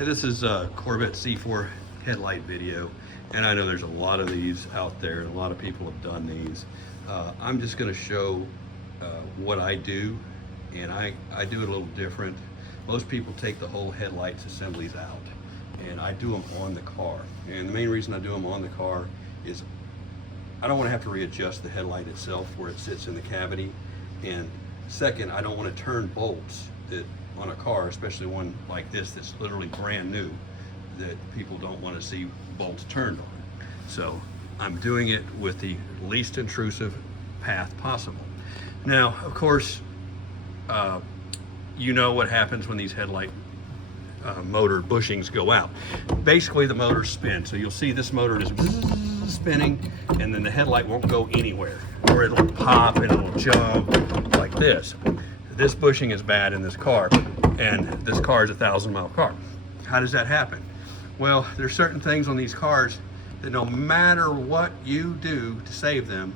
Hey, this is a Corvette C4 headlight video, and I know there's a lot of these out there, and a lot of people have done these. I'm just going to show what I do, and I do it a little different. Most people take the whole headlights assemblies out, and I do them on the car. And the main reason I do them on the car is I don't want to have to readjust the headlight itself where it sits in the cavity, and second, I don't want to turn bolts that on a car, especially one like this that's literally brand new, that people don't want to see bolts turned on. So I'm doing it with the least intrusive path possible. Now, of course, you know what happens when these headlight motor bushings go out. Basically, the motors spin. So you'll see this motor is spinning, and then the headlight won't go anywhere, or it'll pop and it'll jump like this. This bushing is bad in this car, and this car is a 1,000-mile car. How does that happen? Well, there's certain things on these cars that no matter what you do to save them,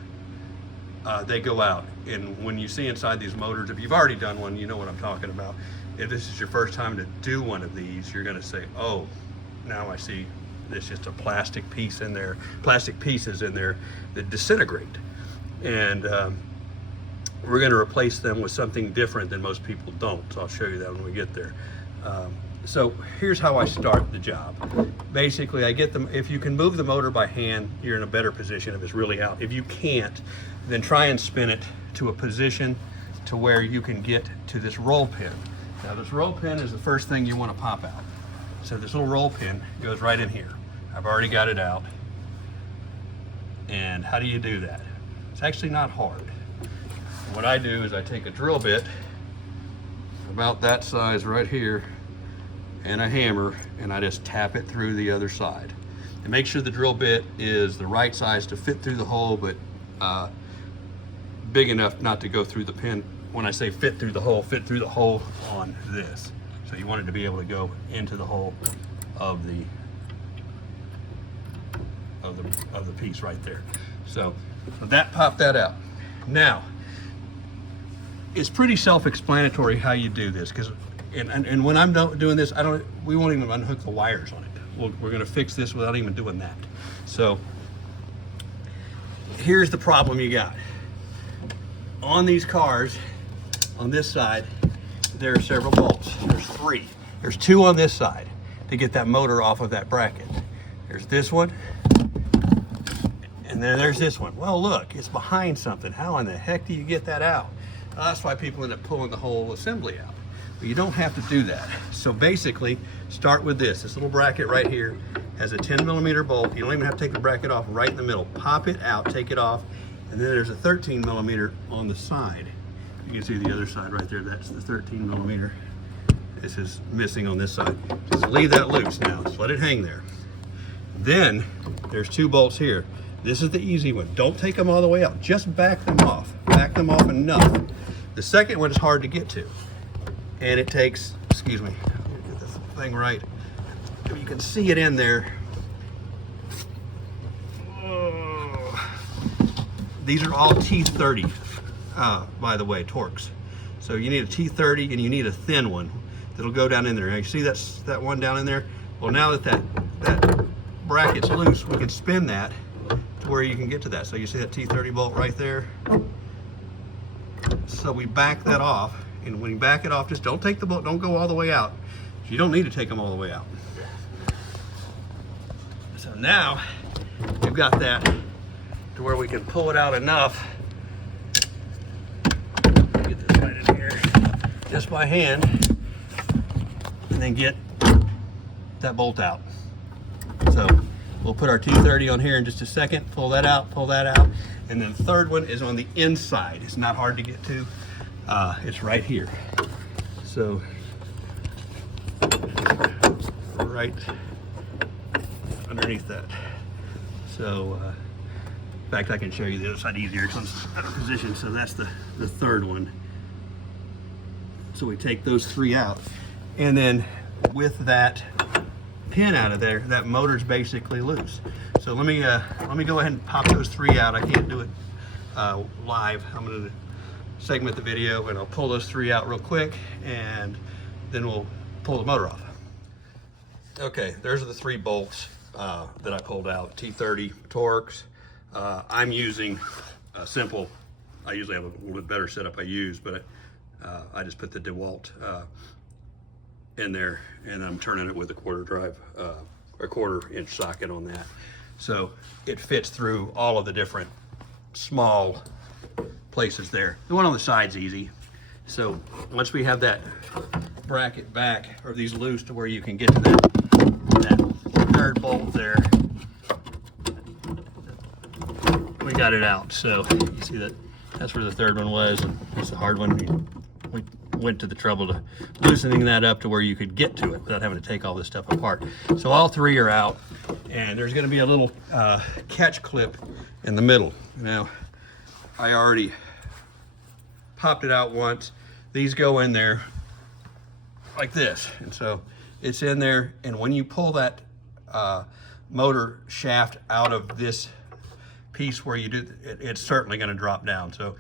they go out. And when you see inside these motors, if you've already done one, you know what I'm talking about. If this is your first time to do one of these, you're gonna say, oh, now I see there's just a plastic piece in there, plastic pieces in there that disintegrate. And we're going to replace them with something different than most people don't. So I'll show you that when we get there. So here's how I start the job. Basically, I get them, if you can move the motor by hand, you're in a better position if it's really out. If you can't, then try and spin it to a position to where you can get to this roll pin. Now this roll pin is the first thing you want to pop out. So this little roll pin goes right in here. I've already got it out. And how do you do that? It's actually not hard. What I do is I take a drill bit about that size right here and a hammer, and I just tap it through the other side. And make sure the drill bit is the right size to fit through the hole, but big enough not to go through the pin. When I say fit through the hole on this. So you want it to be able to go into the hole of the piece right there. So that popped that out. Now, it's pretty self-explanatory how you do this, because and when I'm doing this, we won't even unhook the wires on it. We're going to fix this without even doing that. So here's the problem you got. On these cars, on this side, there are several bolts. There's three. There's two on this side to get that motor off of that bracket. There's this one, and then there's this one. Well, look, it's behind something. How in the heck do you get that out? That's why people end up pulling the whole assembly out. But you don't have to do that. So basically, start with this. This little bracket right here has a 10mm bolt. You don't even have to take the bracket off, right in the middle. Pop it out, take it off, and then there's a 13mm on the side. You can see the other side right there. That's the 13mm. This is missing on this side. Just leave that loose now. Just let it hang there. Then there's two bolts here. This is the easy one. Don't take them all the way out. Just back them off. Back them off enough. The second one is hard to get to. And it takes, excuse me, get this thing right. You can see it in there. Oh. These are all T30, by the way, Torx. So you need a T30 and you need a thin one that'll go down in there. Now you see that one down in there? Well, now that bracket's loose, we can spin that to where you can get to that. So you see that T30 bolt right there? So we back that off, and when you back it off, just don't take the bolt, don't go all the way out. You don't need to take them all the way out. So now we've got that to where we can pull it out enough. Get this right in here, just by hand, and then get that bolt out. So we'll put our T30 on here in just a second, pull that out, and then the third one is on the inside. It's not hard to get to. It's right here. So right underneath that. So in fact, I can show you the other side easier because I'm out of position. So that's the third one. So we take those three out, and then with that pin out of there, that motor's basically loose. So let me go ahead and pop those three out. I can't do it live. I'm going to segment the video, and I'll pull those three out real quick, and then we'll pull the motor off. Okay, there's the 3 bolts that I pulled out, T30 Torx. I'm using a simple, I usually have a little bit better setup I use, but I just put the DeWalt in there, and I'm turning it with a a 1/4-inch socket on that. So it fits through all of the different small places there. The one on the side's easy. So once we have that bracket back, or these loose to where you can get to that 3rd bolt there, we got it out. So you see that's where the 3rd one was, and it's a hard one. We went to the trouble to loosening that up to where you could get to it without having to take all this stuff apart. So all 3 are out, and there's going to be a little catch clip in the middle. Now, I already popped it out once. These go in there like this, and so it's in there, and when you pull that motor shaft out of this piece where you do, it's certainly going to drop down. So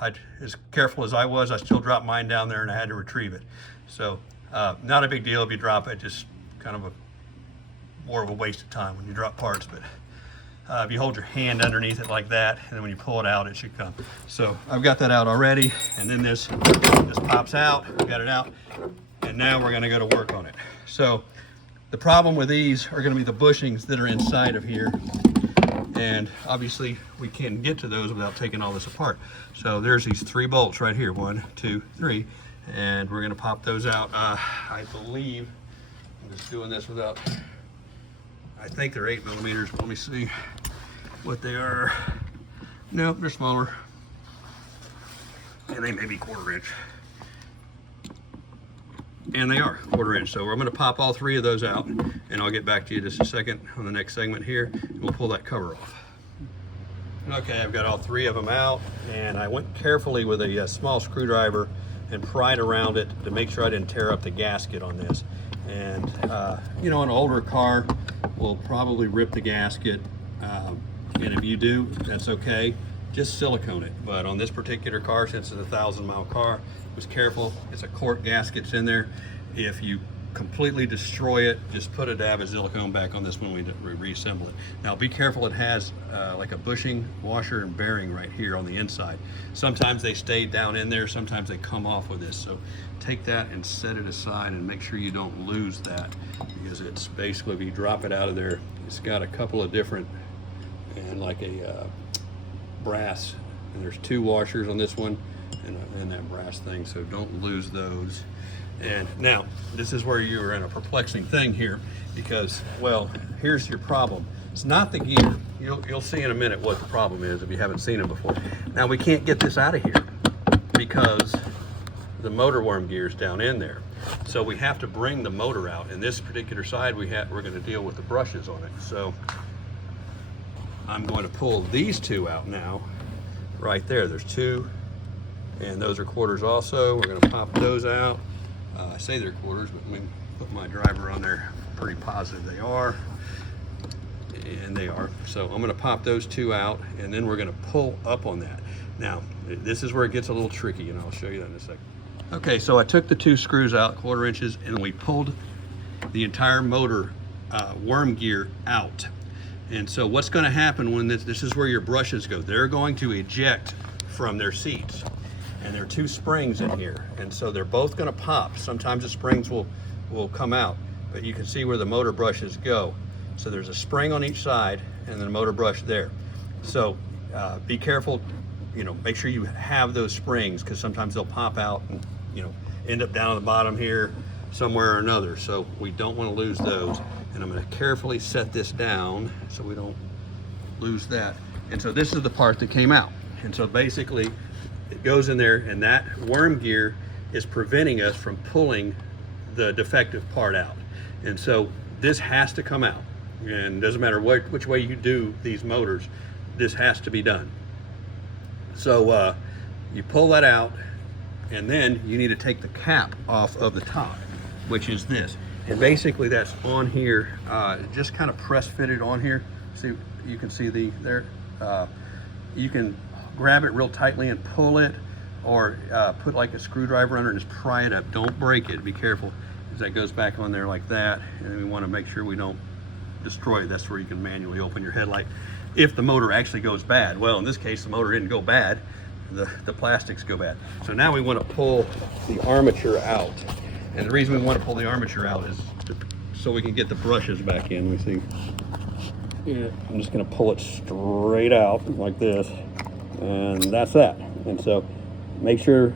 as careful as I was, I still dropped mine down there, and I had to retrieve it. So not a big deal if you drop it, just kind of more of a waste of time when you drop parts. But if you hold your hand underneath it like that, and then when you pull it out, it should come. So I've got that out already, and then this pops out. We got it out, and now we're going to go to work on it. So the problem with these are going to be the bushings that are inside of here, and obviously we can't get to those without taking all this apart. So there's these 3 bolts right here, 1, 2, 3, and we're going to pop those out. I believe I'm just doing this without. I think they're 8mm. Let me see what they are. Nope, they're smaller. And they may be 1/4 inch. And they are 1/4 inch. So I'm going to pop all 3 of those out, and I'll get back to you just a second on the next segment here, and we'll pull that cover off. Okay, I've got all 3 of them out, and I went carefully with a small screwdriver and pried around it to make sure I didn't tear up the gasket on this. And you know, an older car will probably rip the gasket, and if you do, that's okay. Just silicone it. But on this particular car, since it's a 1,000-mile car, was careful. It's a quart gasket's in there. If you completely destroy it, just put a dab of silicone back on this when we reassemble it. Now be careful, it has like a bushing, washer, and bearing right here on the inside. Sometimes they stay down in there, sometimes they come off with this. So take that and set it aside and make sure you don't lose that, because it's basically, if you drop it out of there, it's got a couple of different, and like a brass, and there's 2 washers on this one, and that brass thing, so don't lose those. And now, this is where you're in a perplexing thing here, because, well, here's your problem. It's not the gear. You'll see in a minute what the problem is if you haven't seen it before. Now, we can't get this out of here because the motor worm gear's down in there. So we have to bring the motor out. In this particular side, we're going to deal with the brushes on it. So I'm going to pull these 2 out now, right there. There's 2, and those are 1/4s also. We're going to pop those out. I say they're 1/4s, but let me put my driver on there. Pretty positive they are, and they are. So I'm going to pop those 2 out, and then we're going to pull up on that. Now, this is where it gets a little tricky, and I'll show you that in a second. Okay, so I took the 2 screws out, 1/4 inches, and we pulled the entire motor worm gear out. And so what's going to happen when this is where your brushes go. They're going to eject from their seats. And there are 2 springs in here, and so they're both going to pop. Sometimes the springs will come out, but you can see where the motor brushes go. So there's a spring on each side, and then a motor brush there. So be careful, you know, make sure you have those springs, because sometimes they'll pop out and, you know, end up down at the bottom here somewhere or another. So we don't want to lose those. And I'm going to carefully set this down so we don't lose that. And so this is the part that came out. And so basically, it goes in there, and that worm gear is preventing us from pulling the defective part out. And so this has to come out, and it doesn't matter which way you do these motors, this has to be done. So you pull that out, and then you need to take the cap off of the top, which is this. And basically that's on here, just kind of press fitted on here. See, you can see there. You can grab it real tightly and pull it, or put like a screwdriver under it and just pry it up. Don't break it, be careful. that goes back on there like that, and we want to make sure we don't destroy it. That's where you can manually open your headlight if the motor actually goes bad. Well, in this case, the motor didn't go bad, the plastics go bad. So now we want to pull the armature out, and the reason we want to pull the armature out is so we can get the brushes back in. Let me see. Yeah, I'm just going to pull it straight out like this, and that's that. And so make sure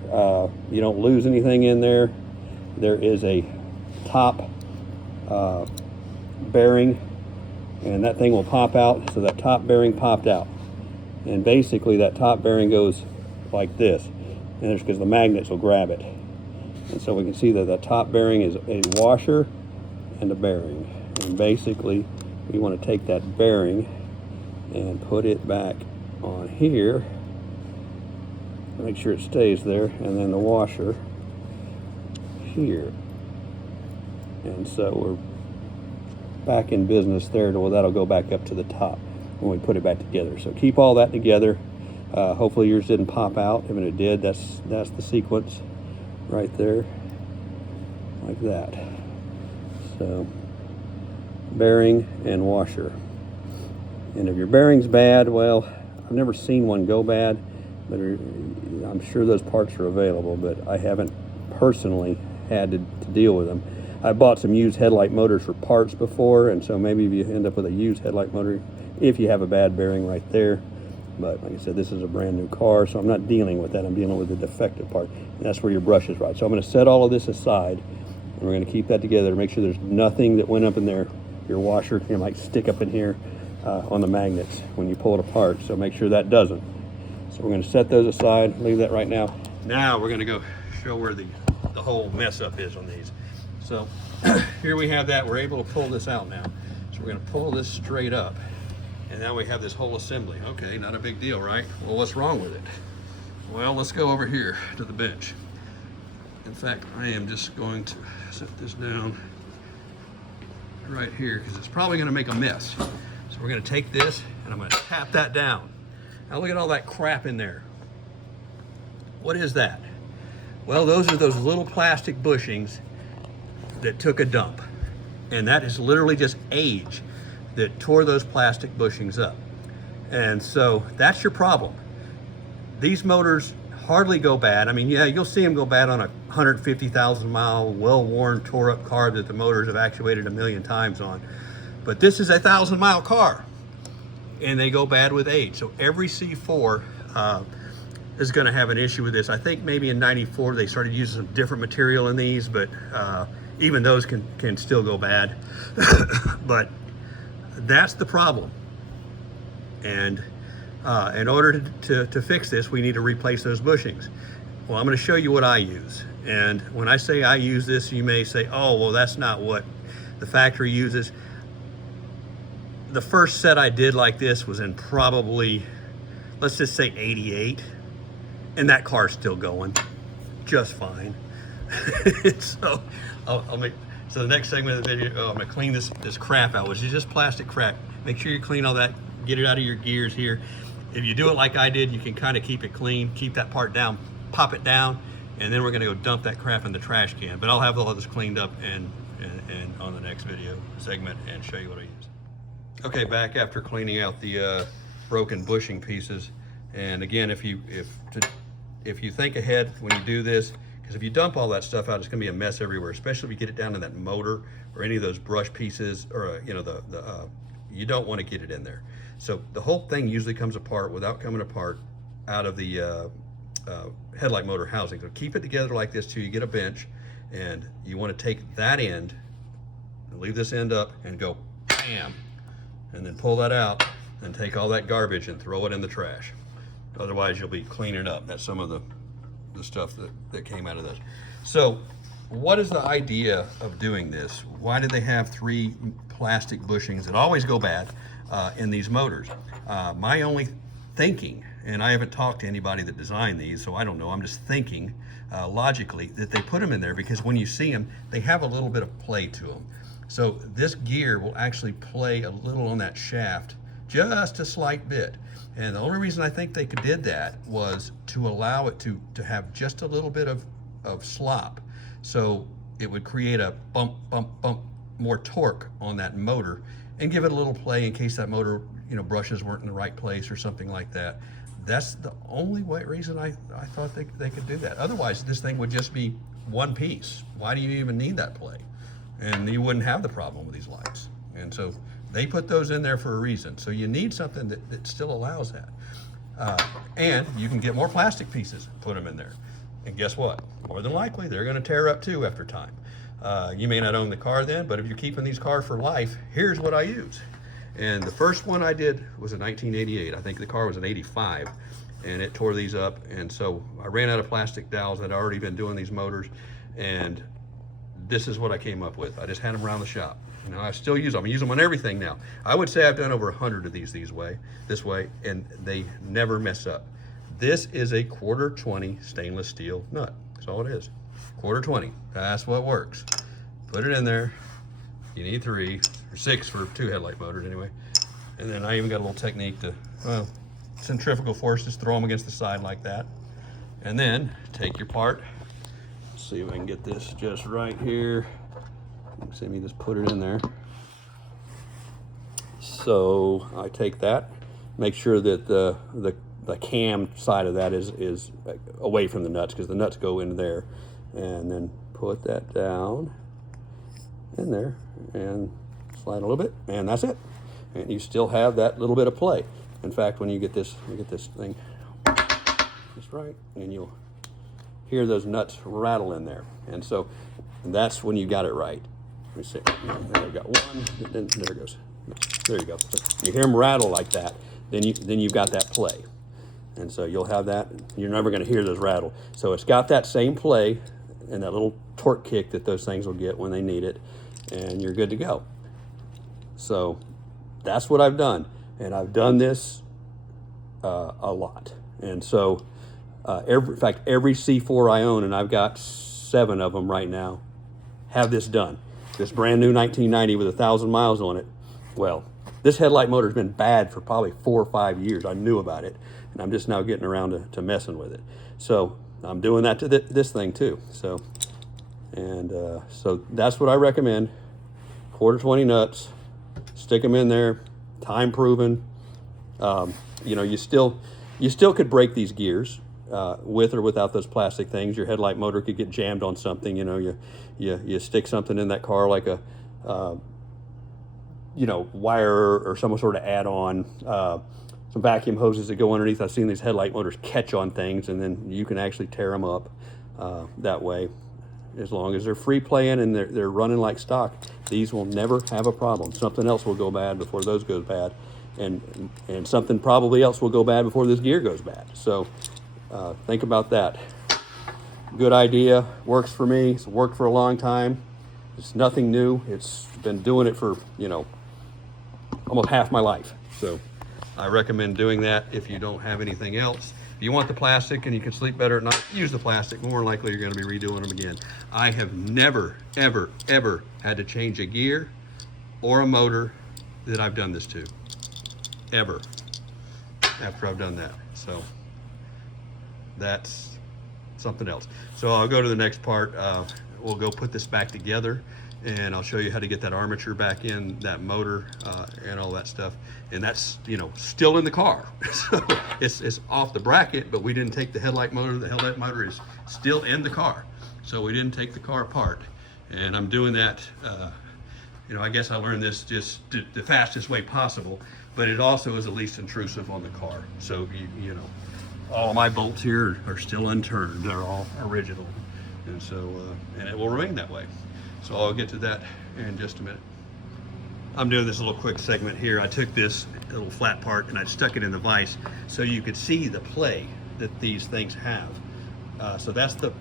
you don't lose anything in there. There is a top bearing, and that thing will pop out. So that top bearing popped out, and basically that top bearing goes like this, and it's because the magnets will grab it. And so we can see that the top bearing is a washer and a bearing, and basically we want to take that bearing and put it back on here, make sure it stays there, and then the washer here. And so we're back in business there. Well, that'll go back up to the top when we put it back together. So keep all that together. Hopefully yours didn't pop out. If it did, that's the sequence right there, like that. So bearing and washer. And if your bearing's bad, well, I've never seen one go bad, but I'm sure those parts are available, but I haven't personally had to deal with them. I bought some used headlight motors for parts before, and so maybe if you end up with a used headlight motor, if you have a bad bearing right there. But like I said, this is a brand new car, so I'm not dealing with that. I'm dealing with the defective part, and that's where your brush is right. So I'm going to set all of this aside, and we're going to keep that together to make sure there's nothing that went up in there. Your washer might stick up in here on the magnets when you pull it apart, so make sure that doesn't. So we're going to set those aside, leave that right now. Now we're going to go show where the whole mess up is on these. So here we have that. We're able to pull this out now. So we're going to pull this straight up, and now we have this whole assembly. Okay, not a big deal, right? Well, what's wrong with it? Well, let's go over here to the bench. In fact, I am just going to set this down right here because it's probably going to make a mess. So we're going to take this and I'm going to tap that down. Now look at all that crap in there. What is that? Well, those are those little plastic bushings that took a dump. And that is literally just age that tore those plastic bushings up. And so that's your problem. These motors hardly go bad. I mean, yeah, you'll see them go bad on a 150,000 mile, well-worn, tore up car that the motors have actuated 1,000,000 times on. But this is a 1,000-mile car, and they go bad with age. So every C4 is gonna have an issue with this. I think maybe in '94 they started using some different material in these, but even those can still go bad. But that's the problem. And in order to fix this, we need to replace those bushings. Well, I'm going to show you what I use. And when I say I use this, you may say, oh, well, that's not what the factory uses. The first set I did like this was in probably, let's just say 88. And that car's still going just fine. So so the next segment of the video, I'm going to clean this crap out, which is just plastic crap. Make sure you clean all that, get it out of your gears here. If you do it like I did, you can kind of keep it clean, keep that part down, pop it down, and then we're gonna go dump that crap in the trash can. But I'll have all this cleaned up and on the next video segment and show you what I use. Okay, back after cleaning out the broken bushing pieces. And again, if you think ahead when you do this, because if you dump all that stuff out, it's gonna be a mess everywhere, especially if you get it down to that motor or any of those brush pieces, or you know, you don't want to get it in there. So the whole thing usually comes apart without coming apart out of the headlight motor housing. So keep it together like this till you get a bench, and you want to take that end and leave this end up and go bam, and then pull that out and take all that garbage and throw it in the trash. Otherwise you'll be cleaning up. That's some of the stuff that came out of this. So what is the idea of doing this? Why did they have 3 plastic bushings that always go bad in these motors? My only thinking, and I haven't talked to anybody that designed these, so I don't know, I'm just thinking logically that they put them in there because when you see them, they have a little bit of play to them. So this gear will actually play a little on that shaft, just a slight bit. And the only reason I think they did that was to allow it to have just a little bit of slop. So it would create a bump, bump, bump more torque on that motor and give it a little play in case that motor, brushes weren't in the right place or something like that. That's the only reason I thought they could do that. Otherwise, this thing would just be one piece. Why do you even need that play? And you wouldn't have the problem with these lights. And so they put those in there for a reason. So you need something that still allows that. And you can get more plastic pieces and put them in there. And guess what? More than likely, they're gonna tear up too after time. You may not own the car then, but if you're keeping these cars for life, here's what I use. And the first one I did was in 1988. I think the car was an 85, and it tore these up. And so I ran out of plastic dowels. I'd already been doing these motors, and this is what I came up with. I just had them around the shop. I still use them. I use them on everything now. I would say I've done over 100 of these this way, and they never mess up. This is a 1/4-20 stainless steel nut. That's all it is. 1/4-20. That's what works. Put it in there. You need 3 or 6 for 2 headlight motors anyway. And then I even got a little technique to, centrifugal force, just throw them against the side like that. And then take your part. Let's see if I can get this just right here. Let me just put it in there. So I take that, make sure that the cam side of that is away from the nuts, because the nuts go in there, and then put that down in there and slide a little bit, and that's it. And you still have that little bit of play. In fact, when you get this thing just right, and you'll hear those nuts rattle in there. And so that's when you got it right. Let me see. There we got one. Then there it goes. There you go. So you hear them rattle like that, then you've got that play. And so you'll have that. You're never going to hear those rattle. So it's got that same play and that little torque kick that those things will get when they need it, and you're good to go. So that's what I've done, and I've done this a lot. And so in fact, every C4 I own, and I've got 7 of them right now, have this done. This brand new 1990 with 1,000 miles on it. Well, this headlight motor's been bad for probably 4 or 5 years. I knew about it, and I'm just now getting around to messing with it. So I'm doing that to this thing too. So, and so that's what I recommend. 1/4-20 nuts, stick them in there, time proven. You still could break these gears with or without those plastic things. Your headlight motor could get jammed on something. You stick something in that car like a wire or some sort of add-on, some vacuum hoses that go underneath. I've seen these headlight motors catch on things, and then you can actually tear them up that way. As long as they're free playing and they're running like stock, these will never have a problem. Something else will go bad before those goes bad, and something probably else will go bad before this gear goes bad. So think about that. Good idea, works for me. It's worked for a long time. It's nothing new. It's been doing it for almost half my life. So I recommend doing that if you don't have anything else. If you want the plastic and you can sleep better at night, use the plastic. More than likely you're going to be redoing them again. I have never, ever, ever had to change a gear or a motor that I've done this to, ever, after I've done that. So that's something else. So I'll go to the next part. We'll go put this back together, and I'll show you how to get that armature back in that motor and all that stuff. And that's still in the car. So it's off the bracket, but we didn't take the headlight motor. The headlight motor is still in the car, so we didn't take the car apart. And I'm doing that. I guess I learned this just the fastest way possible, but it also is the least intrusive on the car. So all of my bolts here are still unturned. They're all original, and so and it will remain that way. So I'll get to that in just a minute. I'm doing this little quick segment here. I took this little flat part and I stuck it in the vise so you could see the play that these things have. So that's the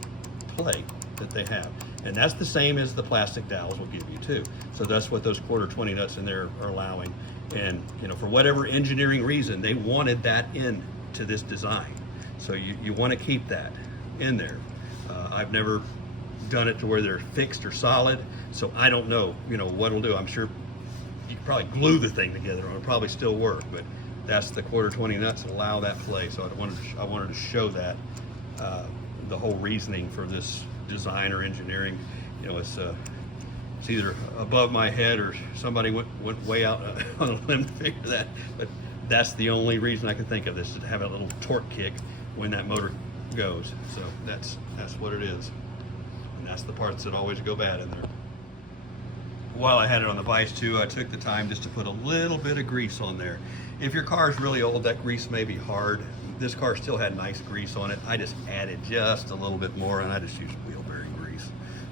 play that they have. And that's the same as the plastic dowels will give you too. So that's what those 1/4-20 nuts in there are allowing. And for whatever engineering reason, they wanted that in to this design. So you want to keep that in there. I've never done it to where they're fixed or solid, so I don't know what it'll do. I'm sure you could probably glue the thing together and it'll probably still work, but that's the 1/4-20 nuts that allow that play. So I wanted to show that the whole reasoning for this design or engineering, you know, it's either above my head or somebody went way out on a limb to figure that. But that's the only reason I can think of this, is to have a little torque kick when that motor goes. So that's what it is. And that's the parts that always go bad in there. While I had it on the vise too, I took the time just to put a little bit of grease on there. If your car is really old, that grease may be hard. This car still had nice grease on it. I just added just a little bit more, and I just used wheel bearing grease.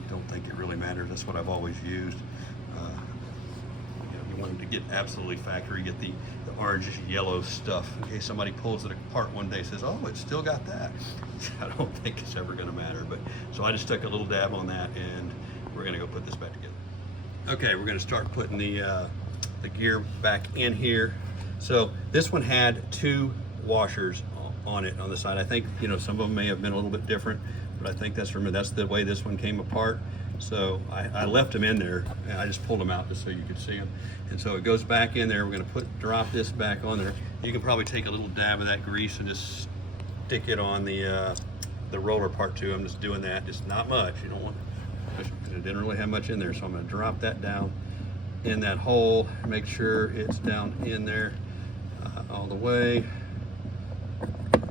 Don't think it really matters. That's what I've always used. You know, you want them to get absolutely factory, get the orangish yellow stuff, in case somebody pulls it apart one day and says, oh, it's still got that. I don't think it's ever going to matter. But so I just took a little dab on that, and we're going to go put this back together. Okay, we're going to start putting the gear back in here. So this one had 2 washers on it on the side. I think, you know, some of them may have been a little bit different, but I think that's the way this one came apart. So I left them in there, and I just pulled them out just so you could see them. And so it goes back in there. We're going to drop this back on there. You can probably take a little dab of that grease and just stick it on the roller part too. I'm just doing that, just not much. You don't want, it didn't really have much in there, so I'm going to drop that down in that hole. Make sure it's down in there all the way.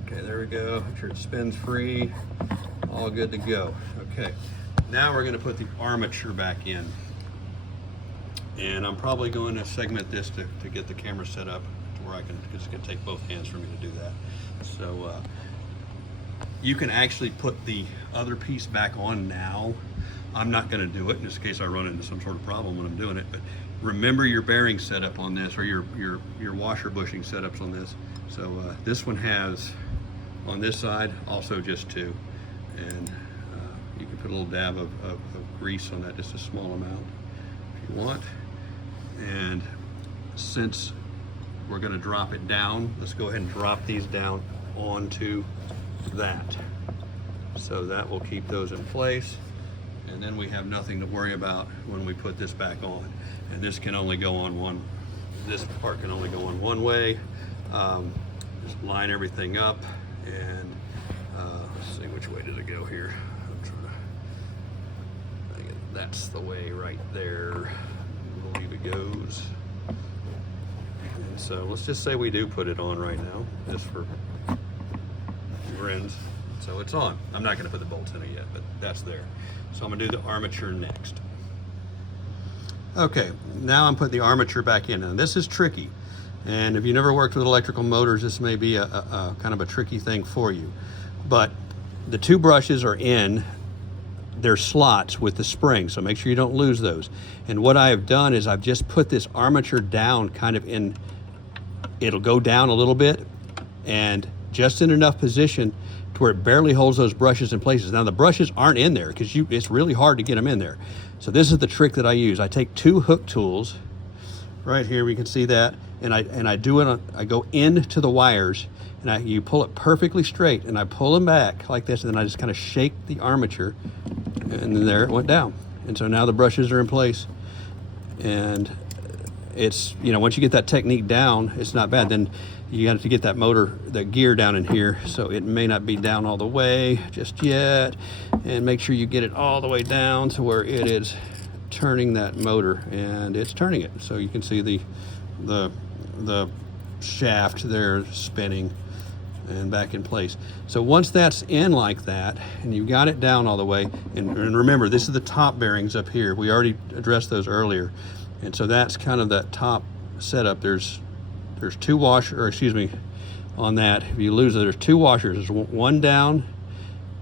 Okay, there we go. Make sure it spins free. All good to go. Okay, now we're going to put the armature back in. And I'm probably going to segment this to get the camera set up to where I can, it's going to take both hands for me to do that. So you can actually put the other piece back on now. I'm not going to do it in this case I run into some sort of problem when I'm doing it, but remember your bearing setup on this, or your washer bushing setups on this. So this one has on this side also just 2, and you can put a little dab of grease on that, just a small amount if you want. And since we're going to drop it down, let's go ahead and drop these down onto that. So that will keep those in place, and then we have nothing to worry about when we put this back on. And this can only go on one, this part can only go on one way. Just line everything up, and let's see, which way does it go here? I'm trying to, I think that's the way right there, I believe it goes. And so let's just say we do put it on right now, just for grins. So it's on. I'm not going to put the bolts in it yet, but that's there. So I'm going to do the armature next. Okay, now I'm putting the armature back in, and this is tricky. And if you never worked with electrical motors, this may be a kind of a tricky thing for you. But the 2 brushes are in their slots with the spring, so make sure you don't lose those. And what I have done is I've just put this armature down kind of in, it'll go down a little bit, and just in enough position to where it barely holds those brushes in places. Now the brushes aren't in there because it's really hard to get them in there. So this is the trick that I use. I take 2 hook tools right here, we can see that, and I do it I go into the wires, and you pull it perfectly straight, and I pull them back like this, and then I just kind of shake the armature, and then there it went down. And so now the brushes are in place, and it's, you know, once you get that technique down, it's not bad. Then you got to get that motor, the gear down in here, so it may not be down all the way just yet, and make sure you get it all the way down to where it is turning that motor, and it's turning it. So you can see the shaft there spinning and back in place. So once that's in like that, and you got it down all the way, and remember, this is the top bearings up here. We already addressed those earlier. And so that's kind of that top setup. There's 2 washers, or excuse me, on that. If you lose it, there's 2 washers. There's one down,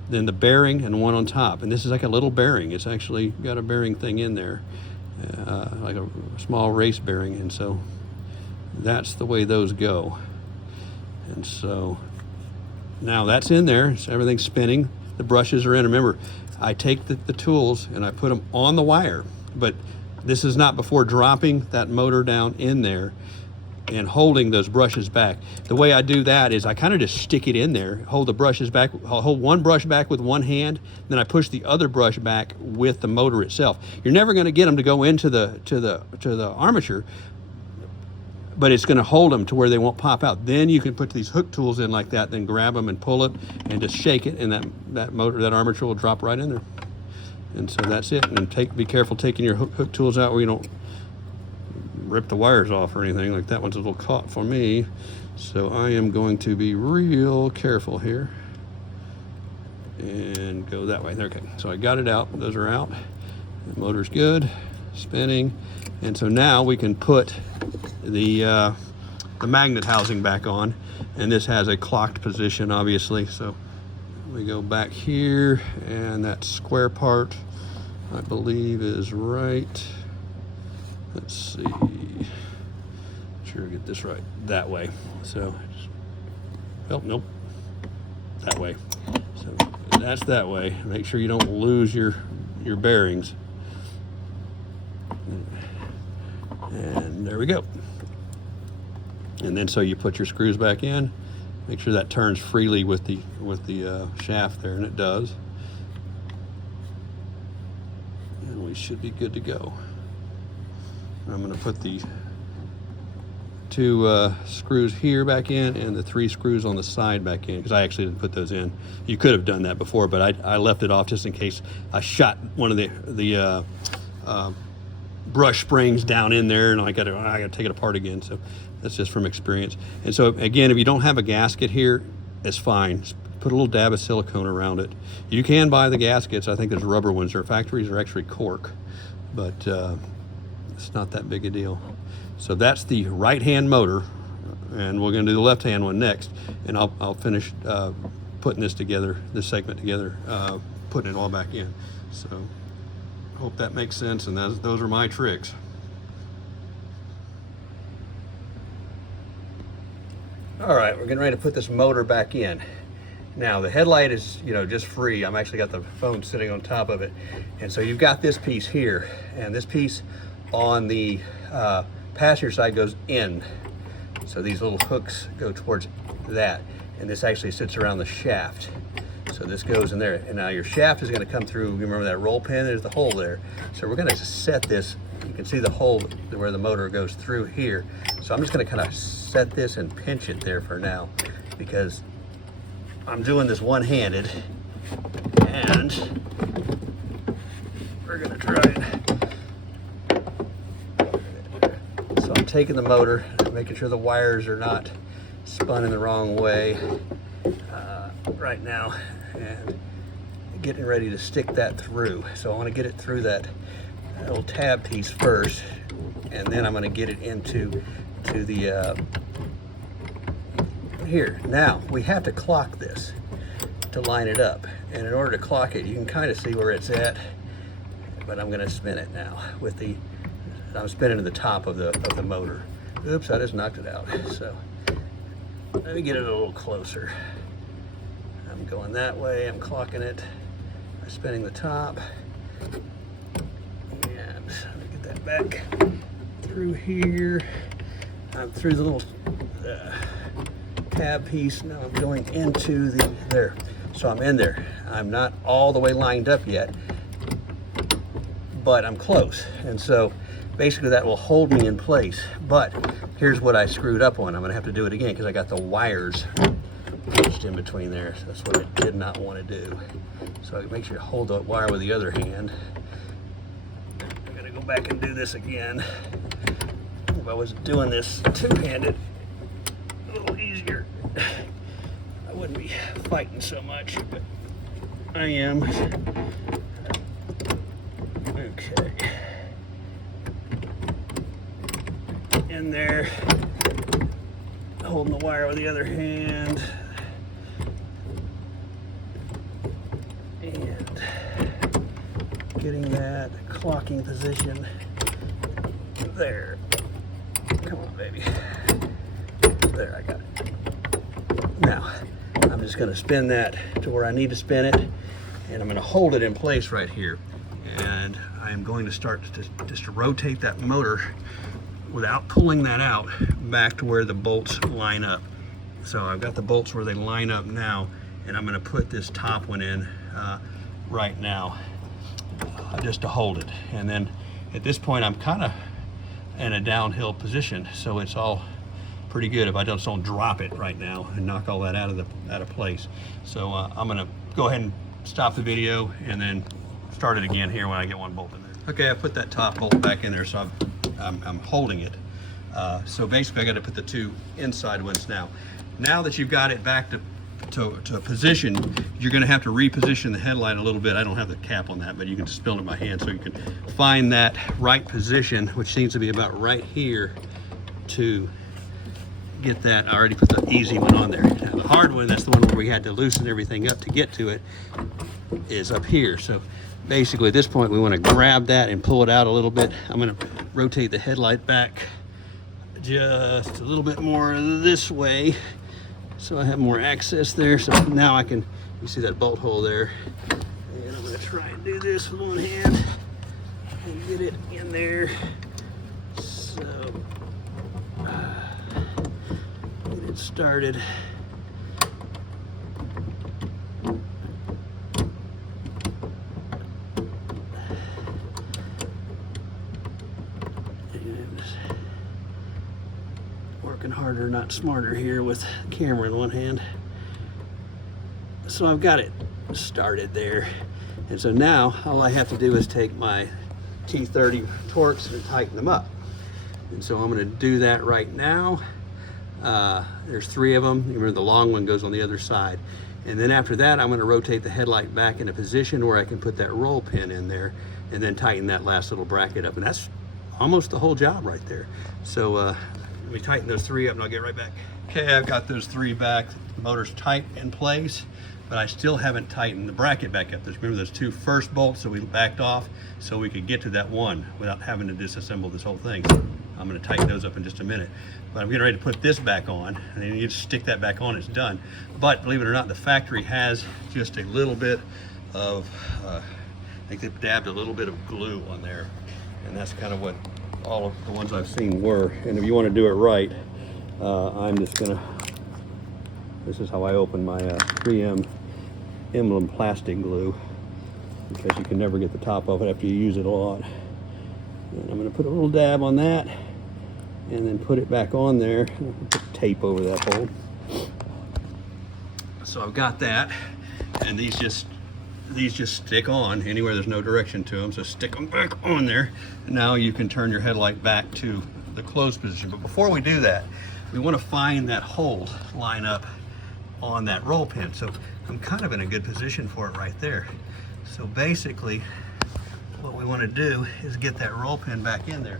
then the bearing, and one on top. And this is like a little bearing. It's actually got a bearing thing in there, like a small race bearing. And so that's the way those go. And so now that's in there, so everything's spinning. The brushes are in. Remember, I take the tools and I put them on the wire, but this is not before dropping that motor down in there and holding those brushes back. The way I do that is I kind of just stick it in there, hold the brushes back. I'll hold one brush back with one hand, then I push the other brush back with the motor itself. You're never going to get them to go into the armature, but it's going to hold them to where they won't pop out. Then you can put these hook tools in like that, then grab them and pull it and just shake it, and that motor, that armature will drop right in there. And so that's it. And be careful taking your hook tools out where you don't rip the wires off or anything. Like that one's a little caught for me. So I am going to be real careful here and go that way. Okay, so I got it out. Those are out. The motor's good, spinning. And so now we can put the magnet housing back on. And this has a clocked position, obviously. So we go back here, and that square part, I believe, is right. Let's see. Sure, get this right. That way. So, oh, nope. That way. So that's that way. Make sure you don't lose your bearings. And there we go. And then so you put your screws back in. Make sure that turns freely with the shaft there, and it does. And we should be good to go. I'm going to put the 2 screws here back in and the 3 screws on the side back in, because I actually didn't put those in. You could have done that before, but I left it off just in case I shot one of the brush springs down in there, and I got to take it apart again. So that's just from experience. And so again, if you don't have a gasket here, it's fine. Just put a little dab of silicone around it. You can buy the gaskets. I think there's rubber ones. Their factories are actually cork, but it's not that big a deal. So that's the right-hand motor, and we're going to do the left-hand one next. And I'll finish putting this together, this segment together, putting it all back in. So hope that makes sense, and those are my tricks. All right, we're getting ready to put this motor back in. Now the headlight is, just free. I'm actually got the phone sitting on top of it. And so you've got this piece here, and this piece on the passenger side goes in. So these little hooks go towards that, and this actually sits around the shaft. So this goes in there, and now your shaft is going to come through. You remember that roll pin? There's the hole there. So we're going to set this. You can see the hole where the motor goes through here. So I'm just going to kind of set this and pinch it there for now, because I'm doing this one-handed, and we're going to try it. So I'm taking the motor, making sure the wires are not spun in the wrong way right now, and getting ready to stick that through. So I want to get it through that little tab piece first, and then I'm going to get it into the here. Now we have to clock this to line it up, and in order to clock it, you can kind of see where it's at, but I'm going to spin it now with I'm spinning to the top of the motor. Oops, I just knocked it out. So let me get it a little closer. I'm going that way, I'm clocking it, I'm spinning the top, and let me get that back through here. I'm through the little tab piece. Now I'm going into there. So I'm in there. I'm not all the way lined up yet, but I'm close. And so basically that will hold me in place. But here's what I screwed up on. I'm gonna have to do it again because I got the wires pinched in between there. So that's what I did not want to do. So I make sure to hold the wire with the other hand. I'm gonna go back and do this again. If I was doing this two-handed, a little easier, I wouldn't be fighting so much, but I am. Okay. In there, holding the wire with the other hand, and getting that clocking position there. Come on, baby. There, I got it. Now, I'm just going to spin that to where I need to spin it, and I'm going to hold it in place right here. And I am going to start just to rotate that motor without pulling that out back to where the bolts line up. So I've got the bolts where they line up now, and I'm going to put this top one in right now just to hold it. And then at this point, I'm kind of in a downhill position, so it's all pretty good if I just don't drop it right now and knock all that out of place. So I'm gonna go ahead and stop the video and then start it again here when I get one bolt in there. Okay, I put that top bolt back in there, so I'm holding it. So basically I got to put the two inside ones now. Now that you've got it back to a position, you're going to have to reposition the headlight a little bit. I don't have the cap on that, but you can just build it by hand, so you can find that right position, which seems to be about right here, to get that. I already put the easy one on there. Now the hard one, that's the one where we had to loosen everything up to get to it, is up here. So basically at this point we want to grab that and pull it out a little bit. I'm going to rotate the headlight back just a little bit more this way, so I have more access there. So now I can, you see that bolt hole there, and I'm going to try and do this with one hand and get it in there. So get it started. Working harder, not smarter here with the camera in one hand. So I've got it started there. And so now all I have to do is take my T30 Torx and tighten them up. And so I'm going to do that right now. There's 3 of them. Remember, the long one goes on the other side. And then after that, I'm going to rotate the headlight back in a position where I can put that roll pin in there and then tighten that last little bracket up. And that's almost the whole job right there. So let me tighten those 3 up and I'll get right back. Okay, I've got those 3 back. The motor's tight in place, but I still haven't tightened the bracket back up. Remember those 2 first bolts that we backed off so we could get to that one without having to disassemble this whole thing. So I'm going to tighten those up in just a minute. But I'm getting ready to put this back on, and then you just stick that back on, it's done. But believe it or not, the factory has just a little bit of, I think they've dabbed a little bit of glue on there, and that's kind of what all of the ones I've seen were. And if you want to do it right, I'm just gonna, this is how I open my 3M emblem plastic glue, because you can never get the top of it after you use it a lot. And I'm gonna put a little dab on that and then put it back on there. Put tape over that hole. So I've got that, and these just stick on anywhere there's no direction to them, so stick them back on there. And now you can turn your headlight back to the closed position. But before we do that, we want to find that hole line up on that roll pin. So I'm kind of in a good position for it right there. So basically what we want to do is get that roll pin back in there.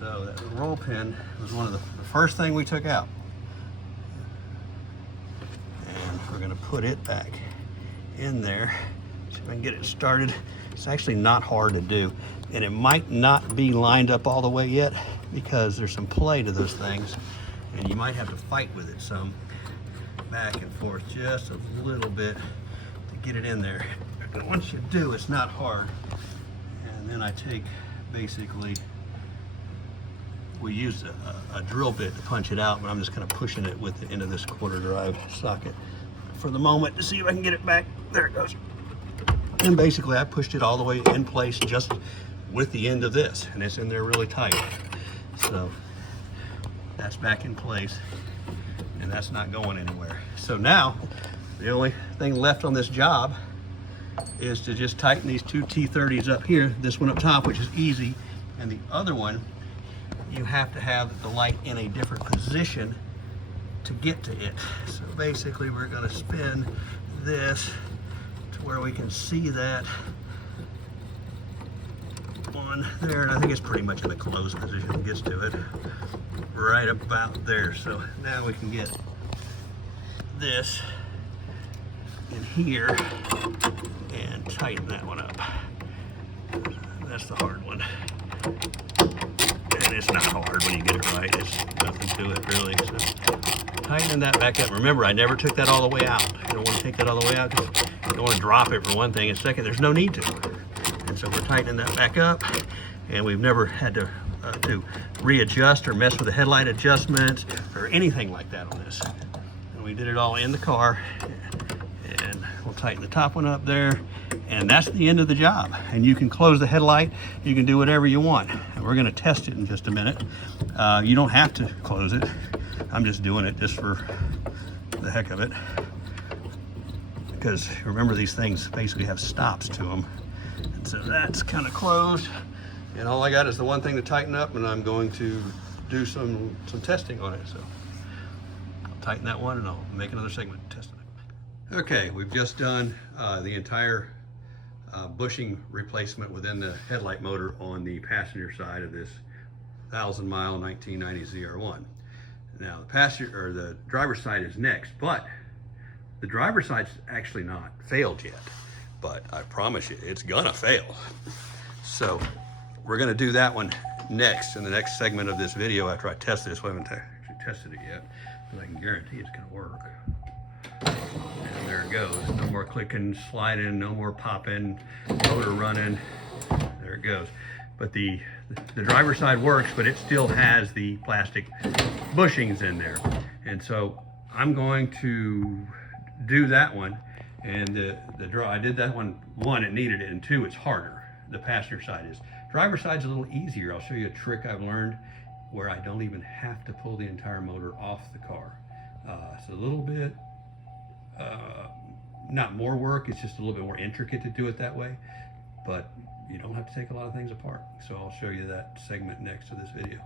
So that roll pin was one of the first thing we took out. And we're going to put it back in there. See if I can get it started. It's actually not hard to do, and it might not be lined up all the way yet because there's some play to those things, and you might have to fight with it some, back and forth just a little bit to get it in there. And once you do, it's not hard. And then I take, basically, we use a drill bit to punch it out, but I'm just kind of pushing it with the end of this quarter drive socket for the moment to see if I can get it back. There it goes. And basically I pushed it all the way in place just with the end of this, and it's in there really tight. So that's back in place, and that's not going anywhere. So now the only thing left on this job is to just tighten these 2 T30s up here, this one up top, which is easy, and the other one you have to have the light in a different position to get to it. So basically we're going to spin this to where we can see that on there, and I think it's pretty much in the closed position. It gets to it right about there. So now we can get this in here and tighten that one up. That's the hard one. And it's not hard when you get it right. It's nothing to it really. So tightening that back up. Remember, I never took that all the way out. You don't want to take that all the way out because you don't want to drop it for one thing, and second, there's no need to. And so we're tightening that back up, and we've never had to readjust or mess with the headlight adjustments or anything like that on this. And we did it all in the car, and we'll tighten the top one up there, and that's the end of the job. And you can close the headlight, you can do whatever you want. And we're going to test it in just a minute. You don't have to close it. I'm just doing it just for the heck of it, because remember, these things basically have stops to them. So that's kind of closed. And all I got is the one thing to tighten up, and I'm going to do some testing on it. So I'll tighten that one and I'll make another segment testing it. Okay, we've just done the entire bushing replacement within the headlight motor on the passenger side of this 1,000-mile 1990 ZR1. Now the passenger or the driver's side is next, but the driver's side's actually not failed yet. But I promise you, it's gonna fail. So we're gonna do that one next in the next segment of this video after I test this. We haven't actually tested it yet, but I can guarantee it's gonna work. And there it goes. No more clicking, sliding, no more popping, motor running. There it goes. But the driver's side works, but it still has the plastic bushings in there. And so I'm going to do that one. And I did that one, it needed it, and two, it's harder. The passenger side is. Driver's side's a little easier. I'll show you a trick I've learned where I don't even have to pull the entire motor off the car. It's a little bit, not more work, it's just a little bit more intricate to do it that way, but you don't have to take a lot of things apart. So I'll show you that segment next to this video.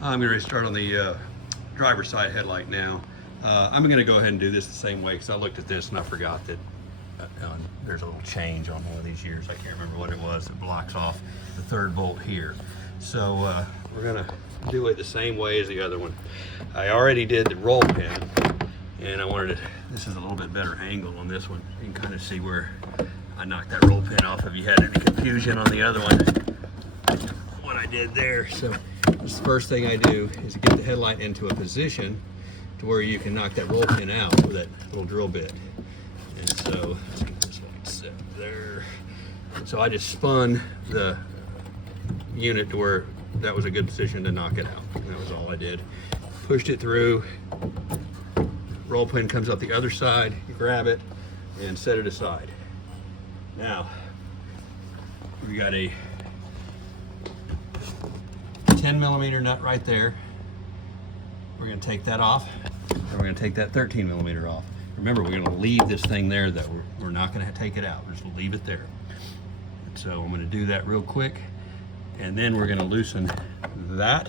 I'm going to start on the driver's side headlight now. I'm going to go ahead and do this the same way because I looked at this and I forgot that there's a little change on one of these years. I can't remember what it was that blocks off the third bolt here. So we're going to do it the same way as the other one. I already did the roll pin, and I wanted to, this is a little bit better angle on this one. You can kind of see where I knocked that roll pin off if you had any confusion on the other one, what I did there. So this first thing I do is get the headlight into a position to where you can knock that roll pin out with that little drill bit. And so let's get this one set there. And so I just spun the unit to where that was a good position to knock it out. And that was all I did. Pushed it through. Roll pin comes out the other side. You grab it and set it aside. Now we got a 10mm nut right there. We're going to take that off, and we're going to take that 13mm off. Remember, we're going to leave this thing there, that we're not going to take it out. We're just going to leave it there. And so I'm going to do that real quick, and then we're going to loosen that.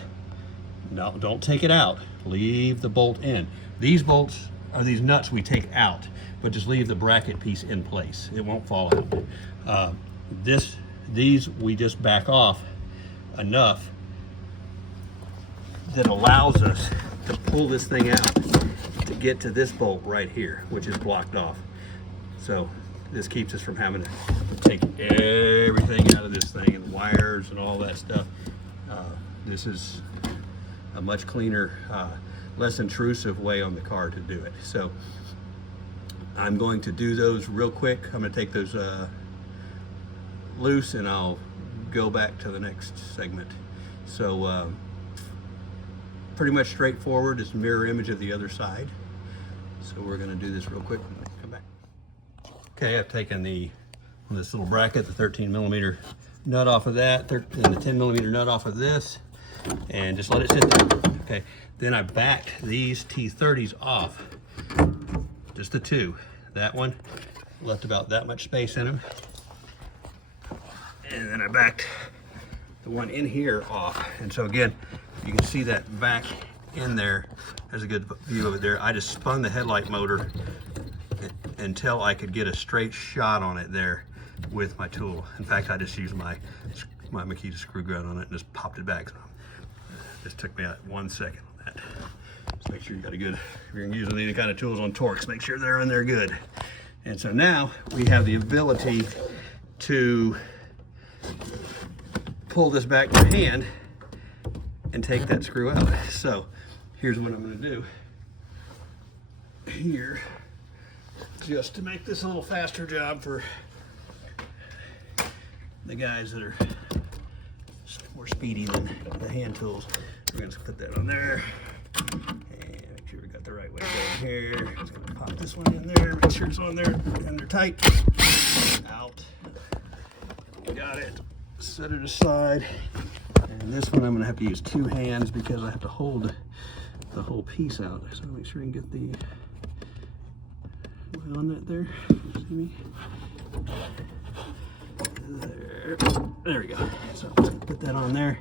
No, don't take it out. Leave the bolt in. These bolts are these nuts we take out, but just leave the bracket piece in place. It won't fall out. These we just back off enough that allows us to pull this thing out to get to this bolt right here, which is blocked off. So this keeps us from having to take everything out of this thing and wires and all that stuff. This is a much cleaner, less intrusive way on the car to do it. So I'm going to do those real quick. I'm going to take those loose, and I'll go back to the next segment. So pretty much straightforward. It's a mirror image of the other side. So we're going to do this real quick and come back. Okay, I've taken this little bracket, the 13mm nut off of that, and the 10mm nut off of this, and just let it sit there. Okay, then I backed these T30s off, just the two. That one left about that much space in them, and then I backed the one in here off. And so again, you can see that back in there. There's a good view of it there. I just spun the headlight motor until I could get a straight shot on it there with my tool. In fact, I just used my Makita screw gun on it and just popped it back. Just took me 1 second on that. Just make sure you got a good, if you're using any kind of tools on Torx, make sure they're in there good. And so now we have the ability to pull this back by hand and take that screw out. So here's what I'm going to do here, just to make this a little faster job for the guys that are more speedy than the hand tools. We're going to put that on there and make sure we got the right way down here. Just going to pop this one in there, make sure it's on there and they're tight. Out. Got it. Set it aside. And this one I'm going to have to use two hands because I have to hold the whole pice out. So make sure you can get the on that there. See? me. There we go. So let's put that on there.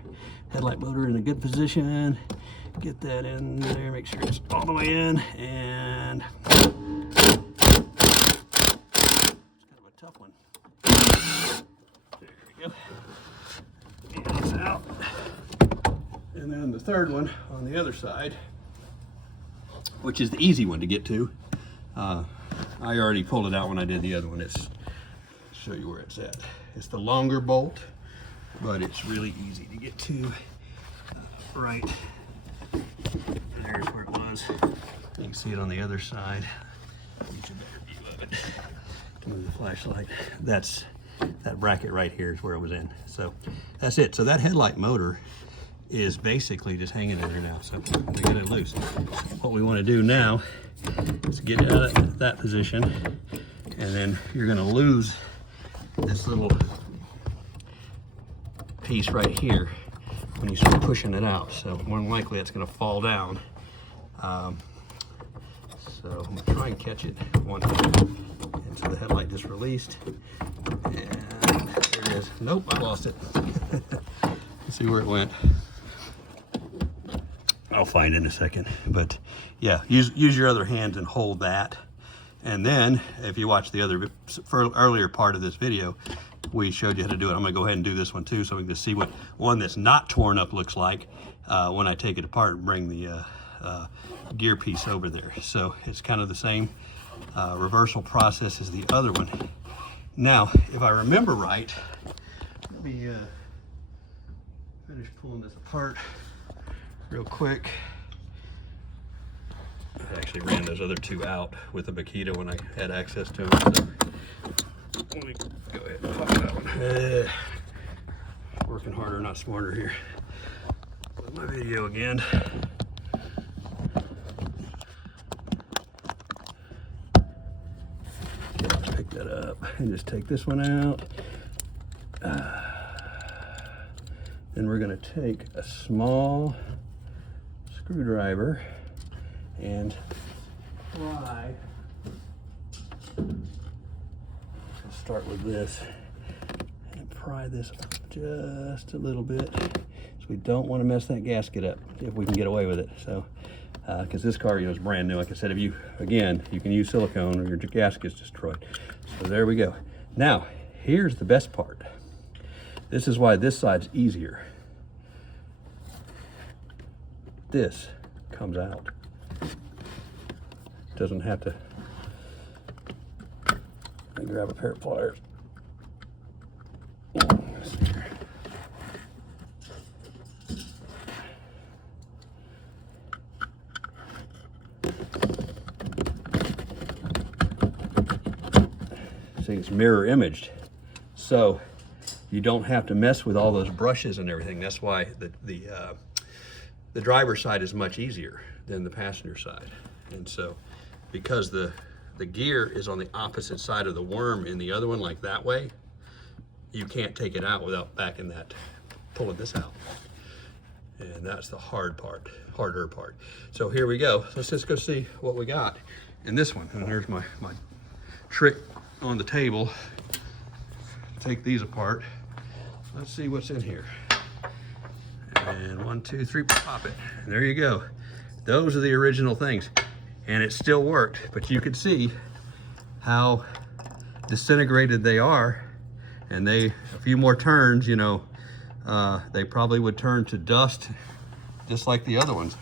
Headlight motor in a good position. Get that in there, make sure it's all the way in, and it's kind of a tough one. There we go. Get this out. And then the third one on the other side, which is the easy one to get to. I already pulled it out when I did the other one. It's show you where it's at. It's the longer bolt, but it's really easy to get to. Right there's where it was. You can see it on the other side. Get a better view of it. Move the flashlight. That's that bracket right here is where it was in. So that's it. So that headlight motor is basically just hanging in there now. So I'm gonna get it loose. What we want to do now is get it out of that position, and then you're gonna lose this little piece right here when you start pushing it out. So more than likely it's gonna fall down. So I'm gonna try and catch it one time. And so the headlight just released. And there it is. Nope, I lost it. Let's see where it went. I'll find it in a second. But yeah, use your other hand and hold that. And then if you watch the earlier part of this video, we showed you how to do it. I'm gonna go ahead and do this one too, so we can just see what one that's not torn up looks like when I take it apart and bring the gear piece over there. So it's kind of the same reversal process as the other one. Now, if I remember right, let me finish pulling this apart real quick. I actually ran those other two out with the Makita when I had access to them. So let me go ahead and pop that one. Working harder, not smarter here. With my video again. Let's pick that up and just take this one out. Then we're going to take a small screwdriver and pry. I'll start with this and pry this up just a little bit, so we don't want to mess that gasket up if we can get away with it. So because this car, is brand new. Like I said, if you can use silicone or your gasket's destroyed. So there we go. Now here's the best part. This is why this side's easier. This comes out. Doesn't have to. I grab a pair of pliers. See, it's mirror imaged, so you don't have to mess with all those brushes and everything. That's why the driver's side is much easier than the passenger side. And so because the gear is on the opposite side of the worm in the other one, like that way, you can't take it out without pulling this out. And that's the harder part. So here we go. Let's just go see what we got in this one. And here's my trick on the table. Take these apart. Let's see what's in here. And 1, 2, 3, pop it. And there you go. Those are the original things. And it still worked, but you could see how disintegrated they are. And a few more turns, they probably would turn to dust just like the other ones.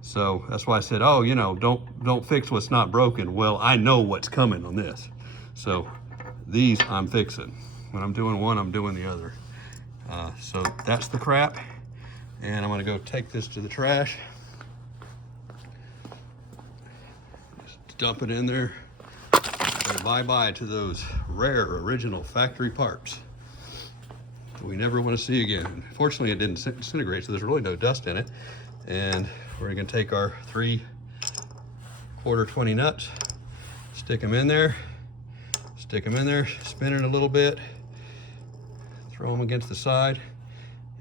So that's why I said, oh, don't fix what's not broken. Well, I know what's coming on this. So these I'm fixing. When I'm doing one, I'm doing the other. So that's the crap. And I'm gonna go take this to the trash. Just dump it in there. And bye-bye to those rare original factory parts that we never want to see again. Fortunately, it didn't disintegrate, so there's really no dust in it. And we're gonna take our 3 1/4-20 nuts, stick them in there, spin it a little bit, throw them against the side,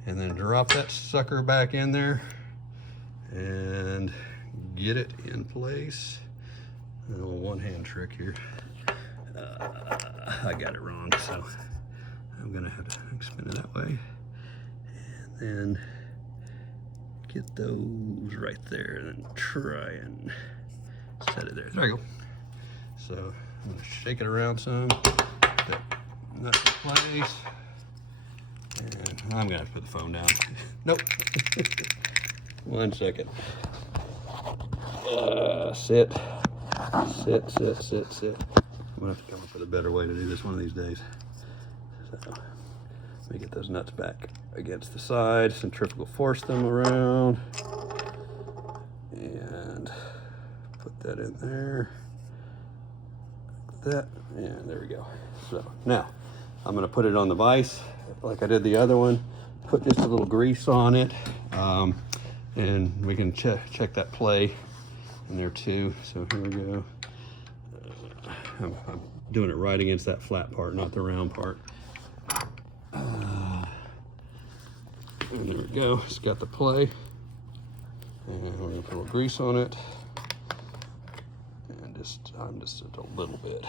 and then drop that sucker back in there and get it in place. A little one-hand trick here. I got it wrong, so I'm gonna have to spin it that way. And then get those right there and then try and set it there. There you go. So I'm gonna shake it around some, put that nut in place, and I'm gonna have to put the phone down. Nope. 1 second. Sit. Sit, sit, sit, sit. I'm gonna have to come up with a better way to do this one of these days. So let me get those nuts back against the side, centrifugal force them around, and put that in there, like that, and there we go. So now I'm gonna put it on the vise like I did the other one, put just a little grease on it, and we can check that play in there too. So here we go. I'm doing it right against that flat part, not the round part. And there we go, it's got the play. And we're gonna put a little grease on it. And I'm just a little bit.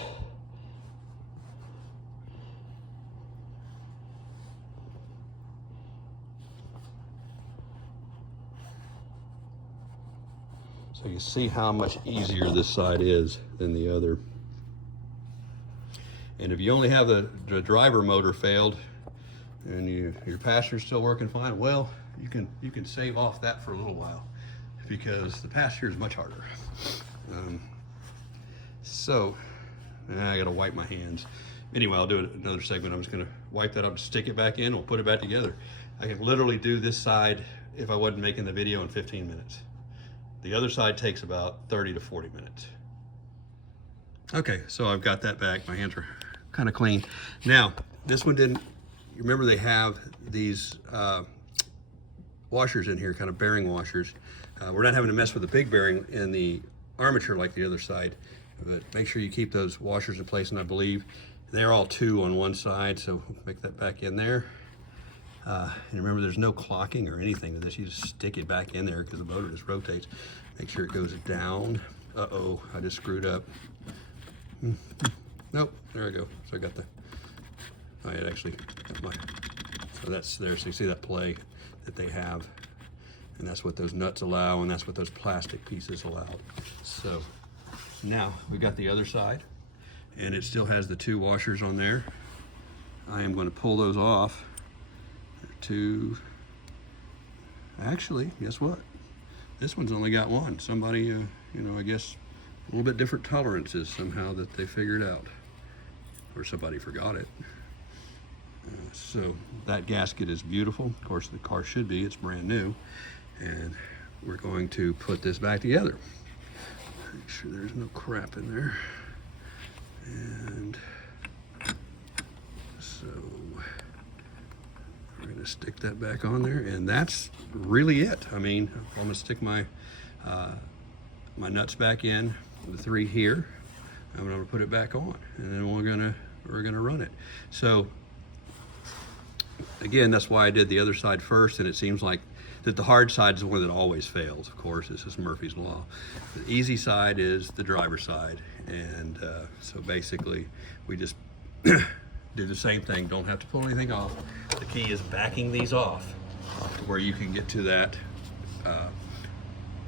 So you see how much easier this side is than the other. And if you only have the driver motor failed and your passenger's still working fine, well, you can save off that for a little while because the passenger is much harder. So I gotta wipe my hands. Anyway, I'll do another segment. I'm just gonna wipe that up, stick it back in, we'll put it back together. I can literally do this side if I wasn't making the video in 15 minutes. The other side takes about 30 to 40 minutes. Okay, so I've got that back. My hands are kind of clean. Now, this one didn't, you remember they have these washers in here, kind of bearing washers. We're not having to mess with the big bearing in the armature like the other side, but make sure you keep those washers in place, and I believe they're all 2 on one side, so we'll make that back in there. And remember, there's no clocking or anything to this. You just stick it back in there because the motor just rotates. Make sure it goes down. Uh-oh, I just screwed up. Nope, there I go. So I got the, I had actually got my, so that's there. So you see that play that they have, and that's what those nuts allow, and that's what those plastic pieces allow. So now we got the other side, and it still has the 2 washers on there. I am going to pull those off. 2. Actually, guess what? This one's only got 1. Somebody, you know, I guess a little bit different tolerances somehow that they figured out, or somebody forgot it. So that gasket is beautiful. Of course, the car should be. It's brand new, and we're going to put this back together. Make sure there's no crap in there, and so we're going to stick that back on there, and that's really it. I mean, I'm going to stick my my nuts back in, the 3 here. I'm going to put it back on, and then we're gonna run it. So again, that's why I did the other side first, and it seems like that the hard side is the one that always fails. Of course, this is Murphy's Law. The easy side is the driver's side, and so basically we just do the same thing. Don't have to pull anything off. The key is backing these off to where you can get to that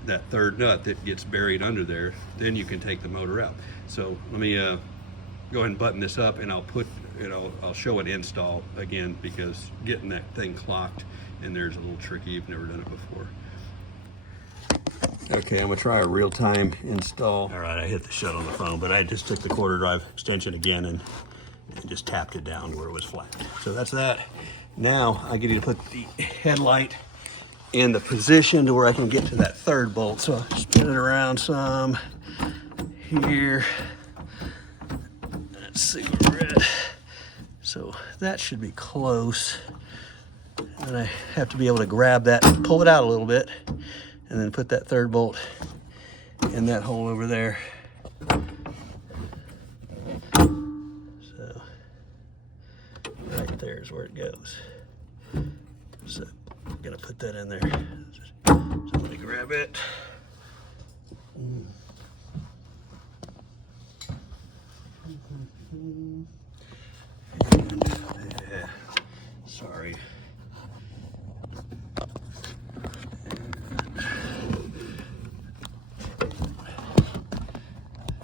that 3rd nut that gets buried under there. Then you can take the motor out. So let me go ahead and button this up, and I'll put, I'll show an install again, because getting that thing clocked in there is a little tricky. You've never done it before. Okay, I'm gonna try a real-time install. All right, I hit the shut on the phone, but I just took the quarter drive extension again and just tapped it down where it was flat. So that's that. Now I get to put the headlight in the position to where I can get to that 3rd bolt. So I'll spin it around some here. Let's see where we're at. So that should be close. And I have to be able to grab that, pull it out a little bit, and then put that 3rd bolt in that hole over there. So right there is where it goes. So I'm gonna put that in there. So let me grab it. Yeah, sorry.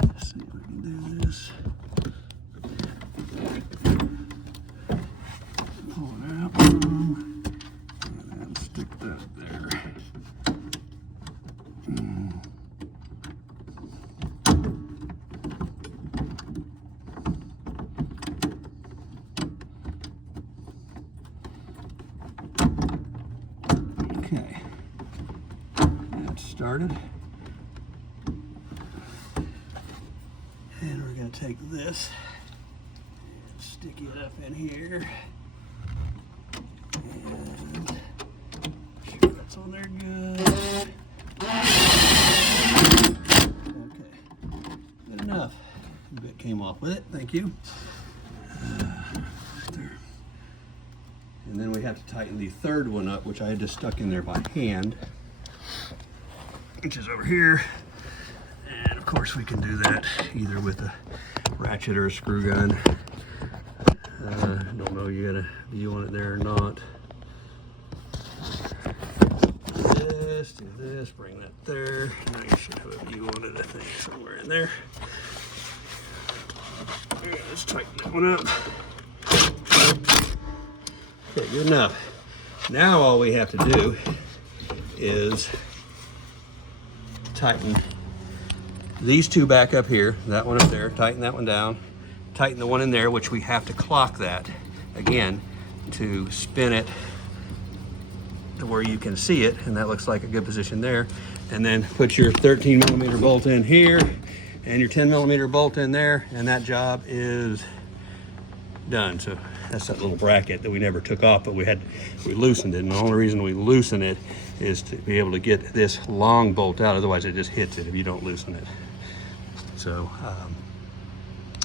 Let's see if we can do this. Pull it out and then stick that there. Okay, that's started. And we're going to take this and stick it up in here. And make sure that's on there good. Okay, good enough. A bit came off with it, thank you. There. And then we have to tighten the third one up, which I had just stuck in there by hand, which is over here. And of course we can do that either with a ratchet or a screw gun. Don't know do you want it there or not. Do this, bring that there. Now you should have a view on it, I think, somewhere in there. Okay, let's tighten that one up. Okay, good enough. Now all we have to do is tighten these two back up here, that one up there, tighten that one down, tighten the one in there, which we have to clock that again to spin it to where you can see it, and that looks like a good position there. And then put your 13mm bolt in here and your 10mm bolt in there, and that job is done. So that's that little bracket that we never took off, but we loosened it, and the only reason we loosen it is to be able to get this long bolt out, otherwise it just hits it if you don't loosen it. So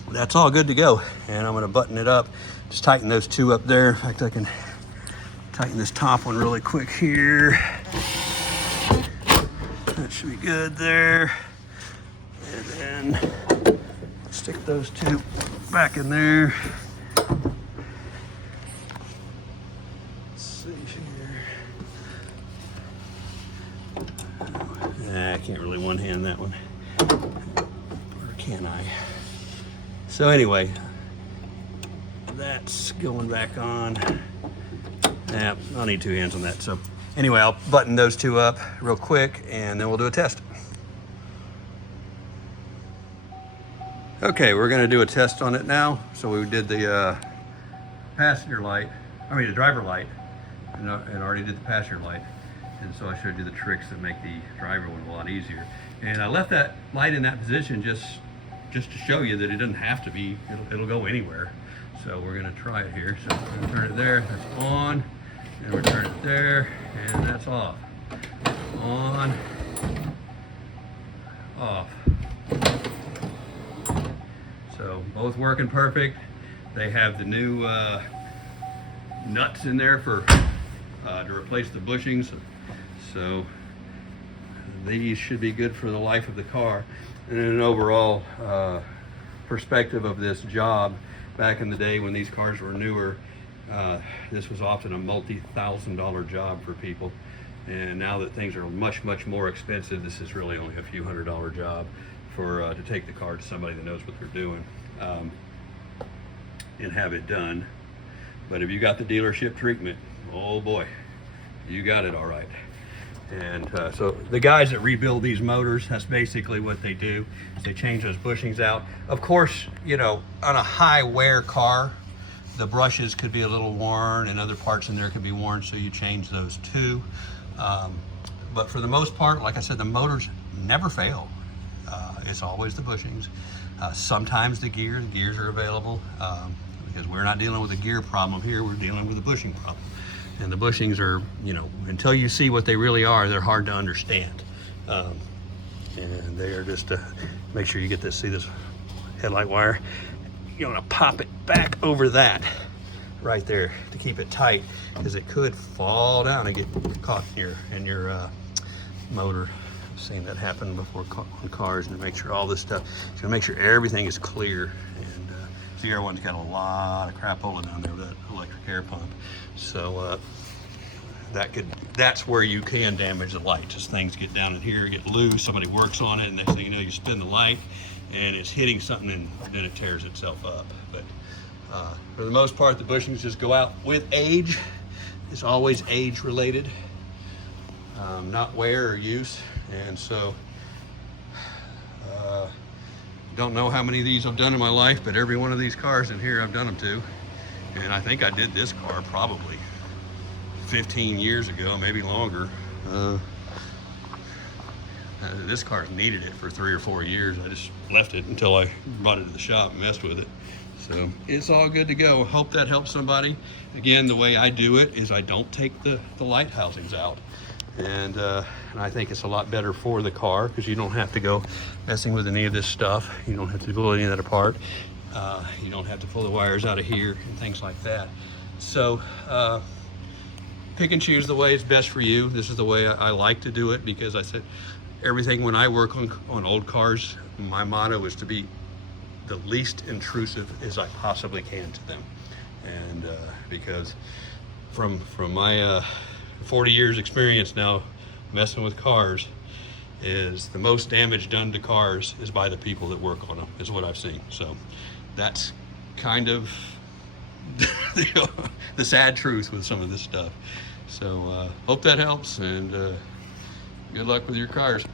that's all good to go, and I'm going to button it up. Just tighten those two up there. In fact, I can tighten this top one really quick here. That should be good there. And then stick those two back in there. Let's see here. I can't really one hand that one. Or can I? So anyway, that's going back on. Yeah, I'll need two hands on that. So anyway, I'll button those two up real quick and then we'll do a test. Okay, we're gonna do a test on it now. So we did the passenger light, the driver light, and already did the passenger light. And so I showed you the tricks that make the driver one a lot easier. And I left that light in that position just to show you that it doesn't have to be, it'll go anywhere. So we're gonna try it here. So we're gonna turn it there, that's on. And we're turning it there, and that's off. On, off. So both working perfect. They have the new nuts in there for to replace the bushings. So these should be good for the life of the car. And in an overall perspective of this job, back in the day when these cars were newer, this was often a multi-$1,000 job for people, and now that things are much more expensive, this is really only a few $100 job for to take the car to somebody that knows what they're doing and have it done. But if you got the dealership treatment, oh boy, you got it all right. And so the guys that rebuild these motors, that's basically what they do, is they change those bushings out. Of course, you know, on a high wear car, the brushes could be a little worn and other parts in there could be worn, so you change those too. But for the most part, like I said, the motors never fail. It's always the bushings. Sometimes the gears are available because we're not dealing with a gear problem here, we're dealing with a bushing problem. And the bushings are, you know, until you see what they really are, they're hard to understand. And they are just, make sure you get this, see this headlight wire? You want to pop it back over that right there to keep it tight, because it could fall down and get caught in your motor. I've seen that happen before on cars, and to make sure all this stuff, so make sure everything is clear. And so Sierra one's got a lot of crapola down there with that electric air pump. So that's where you can damage the light. Just things get down in here, get loose, somebody works on it, and next thing you know, you spin the light and it's hitting something and then it tears itself up. But for the most part, the bushings just go out with age. It's always age related, not wear or use. And so don't know how many of these I've done in my life, but every one of these cars in here I've done them to. And I think I did this car probably 15 years ago, maybe longer. This car's needed it for 3 or 4 years. I just left it until I brought it to the shop and messed with it. So it's all good to go. Hope that helps somebody. Again, the way I do it is I don't take the light housings out. And I think it's a lot better for the car because you don't have to go messing with any of this stuff. You don't have to pull any of that apart. You don't have to pull the wires out of here and things like that. So pick and choose the way it's best for you. This is the way I like to do it because I said everything when I work on old cars, my motto is to be the least intrusive as I possibly can to them. And because from my 40 years experience now messing with cars, is the most damage done to cars is by the people that work on them, is what I've seen. So that's kind of the sad truth with some of this stuff. So hope that helps, and good luck with your cars.